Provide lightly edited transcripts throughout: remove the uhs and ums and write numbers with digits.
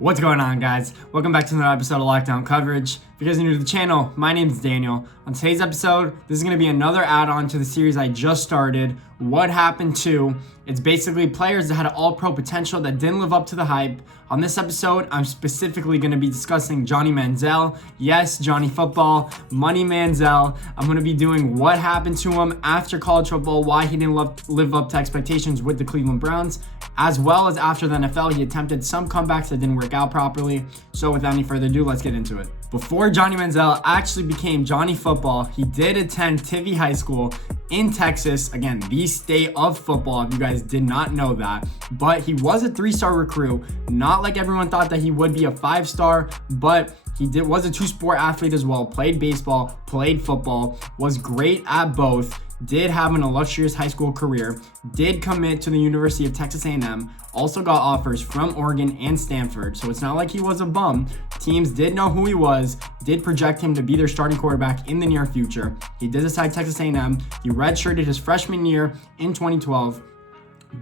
What's going on, guys? Welcome back to another episode of Lockdown Coverage. If you guys are new to the channel, my name is Daniel. On today's episode, this is going to be another add-on to the series I just started, What Happened To. It's basically players that had all-pro potential that didn't live up to the hype. On this episode, I'm specifically going to be discussing Johnny Manziel. Yes, Johnny Football, Money Manziel. I'm going to be doing what happened to him after college football, why he didn't live up to expectations with the Cleveland Browns, as well as after the NFL. He attempted some comebacks that didn't work out properly. So without any further ado, let's get into it. Before Johnny Manziel actually became Johnny Football, he did attend Tivy High School in Texas, again, the state of football, if you guys did not know that. But he was a 3-star recruit, not like everyone thought that he would be a 5-star, but he was a 2-sport athlete as well, played baseball, played football, was great at both, did have an illustrious high school career, did commit to the University of Texas A&M, also got offers from Oregon and Stanford, so it's not like he was a bum. Teams did know who he was, did project him to be their starting quarterback in the near future. He did decide Texas A&M. He redshirted his freshman year in 2012,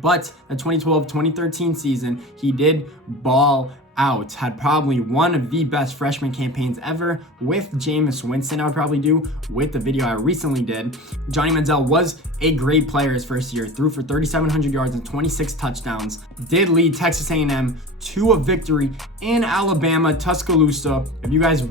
but the 2012-2013 season, he did ball out. Had probably one of the best freshman campaigns ever with Jameis Winston. I would probably do with the video I recently did. Johnny Manziel was a great player his first year, threw for 3,700 yards and 26 touchdowns, did lead Texas A&M to a victory in Alabama, Tuscaloosa. If you guys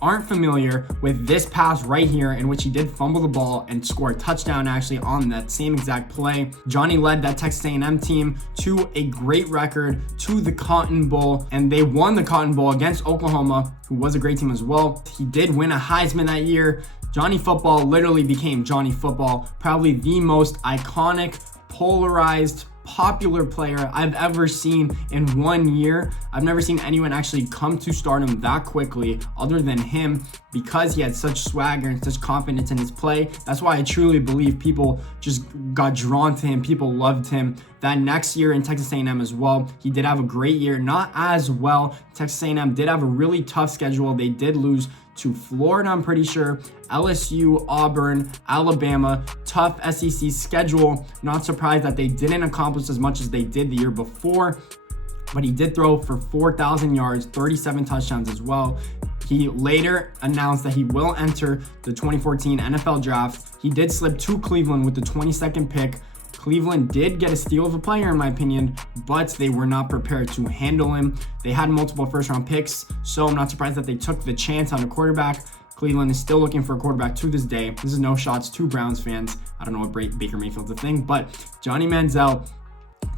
aren't familiar with this pass right here, in which he did fumble the ball and score a touchdown actually on that same exact play, Johnny led that Texas A&M team to a great record, to the Cotton Bowl, and they won the Cotton Bowl against Oklahoma, who was a great team as well. He did win a Heisman that year. Johnny Football literally became Johnny Football, probably the most iconic, polarized, popular player I've ever seen in 1 year. I've never seen anyone actually come to stardom that quickly other than him, because he had such swagger and such confidence in his play. That's why I truly believe people just got drawn to him. People loved him. That next year in Texas A&M as well, he did have a great year. Not as well. Texas A&M did have a really tough schedule. They did lose to Florida, I'm pretty sure, LSU, Auburn, Alabama, tough SEC schedule. Not surprised that they didn't accomplish as much as they did the year before, but he did throw for 4,000 yards, 37 touchdowns as well. He later announced that he will enter the 2014 NFL draft. He did slip to Cleveland with the 22nd pick. Cleveland did get a steal of a player, in my opinion, but they were not prepared to handle him. They had multiple first-round picks, so I'm not surprised that they took the chance on a quarterback. Cleveland is still looking for a quarterback to this day. This is no shots to Browns fans. I don't know what Baker Mayfield's a thing, but Johnny Manziel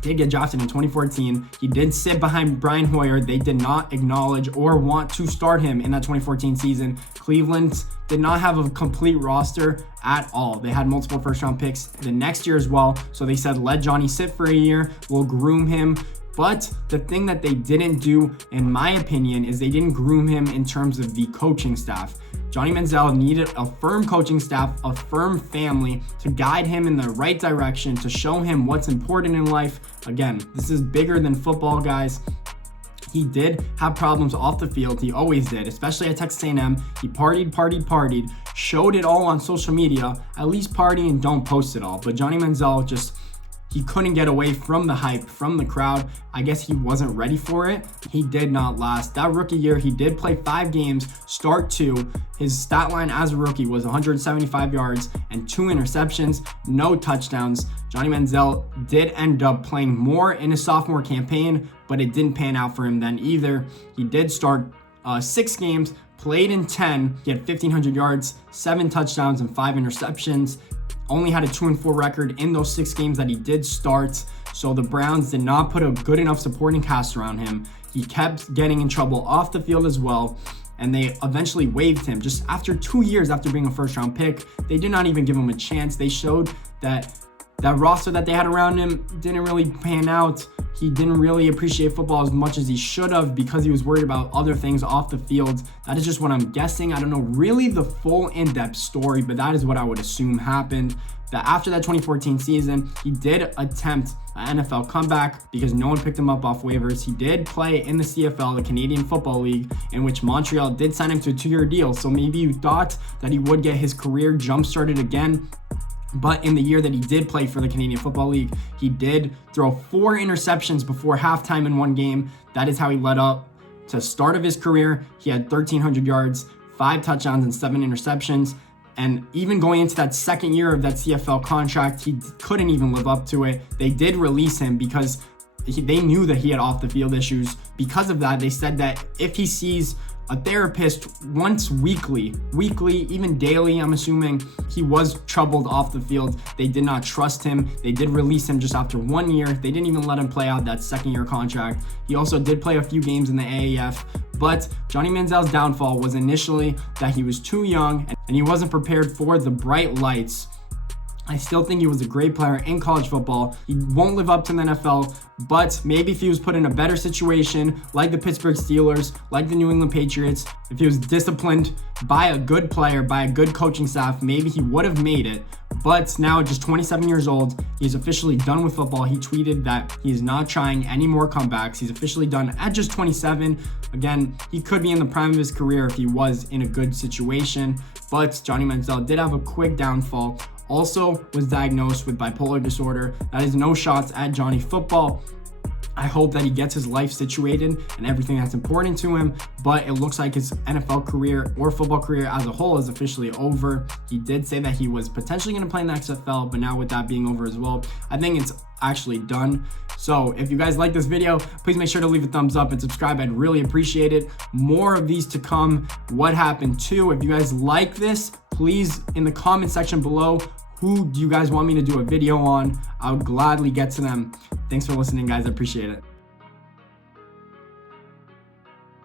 did get drafted in 2014. He did sit behind Brian Hoyer. They did not acknowledge or want to start him in that 2014 season. Cleveland did not have a complete roster at all. They had multiple first-round picks the next year as well. So they said, let Johnny sit for a year. We'll groom him. But the thing that they didn't do, in my opinion, is they didn't groom him in terms of the coaching staff. Johnny Manziel needed a firm coaching staff, a firm family to guide him in the right direction, to show him what's important in life. Again, this is bigger than football, guys. He did have problems off the field. He always did, especially at Texas A&M. He partied, showed it all on social media. At least party and don't post it all. But Johnny Manziel he couldn't get away from the hype, from the crowd. I guess he wasn't ready for it. He did not last. That rookie year, he did play 5 games, start 2. His stat line as a rookie was 175 yards and 2 interceptions, no touchdowns. Johnny Manziel did end up playing more in his sophomore campaign, but it didn't pan out for him then either. He did start 6 games, played in 10. He had 1,500 yards, 7 touchdowns, and 5 interceptions. Only had a 2-4 record in those 6 games that he did start. So the Browns did not put a good enough supporting cast around him. He kept getting in trouble off the field as well, and they eventually waived him. Just after 2 years after being a first-round pick, they did not even give him a chance. They showed that roster that they had around him didn't really pan out. He didn't really appreciate football as much as he should have because he was worried about other things off the field. That is just what I'm guessing. I don't know really the full in-depth story, but that is what I would assume happened. That after that 2014 season, he did attempt an NFL comeback because no one picked him up off waivers. He did play in the CFL, the Canadian Football League, in which Montreal did sign him to a 2-year deal. So maybe you thought that he would get his career jump-started again. But in the year that he did play for the Canadian Football League, he did throw 4 interceptions before halftime in one game. That is how he led up to start of his career, he had 1,300 yards, 5 touchdowns, and 7 interceptions. And even going into that second year of that CFL contract, he couldn't even live up to it. They did release him because they knew that he had off the field issues. Because of that, they said that if he sees a therapist once weekly, even daily, I'm assuming, he was troubled off the field. They did not trust him. They did release him just after 1 year. They didn't even let him play out that second year contract. He also did play a few games in the AAF, but Johnny Manziel's downfall was initially that he was too young and he wasn't prepared for the bright lights. I still think he was a great player in college football. He won't live up to the NFL, but maybe if he was put in a better situation, like the Pittsburgh Steelers, like the New England Patriots, if he was disciplined by a good player, by a good coaching staff, maybe he would have made it. But now, just 27 years old, he's officially done with football. He tweeted that he's not trying any more comebacks. He's officially done at just 27. Again, he could be in the prime of his career if he was in a good situation, but Johnny Manziel did have a quick downfall. Also was diagnosed with bipolar disorder. That is no shots at Johnny Football. I hope that he gets his life situated and everything that's important to him, but it looks like his NFL career or football career as a whole is officially over. He did say that he was potentially going to play in the XFL, but now with that being over as well, I think it's actually done. So if you guys like this video, please make sure to leave a thumbs up and subscribe. I'd really appreciate it. More of these to come. What happened to? If you guys like this, please in the comment section below, who do you guys want me to do a video on? I would gladly get to them. Thanks for listening, guys. I appreciate it.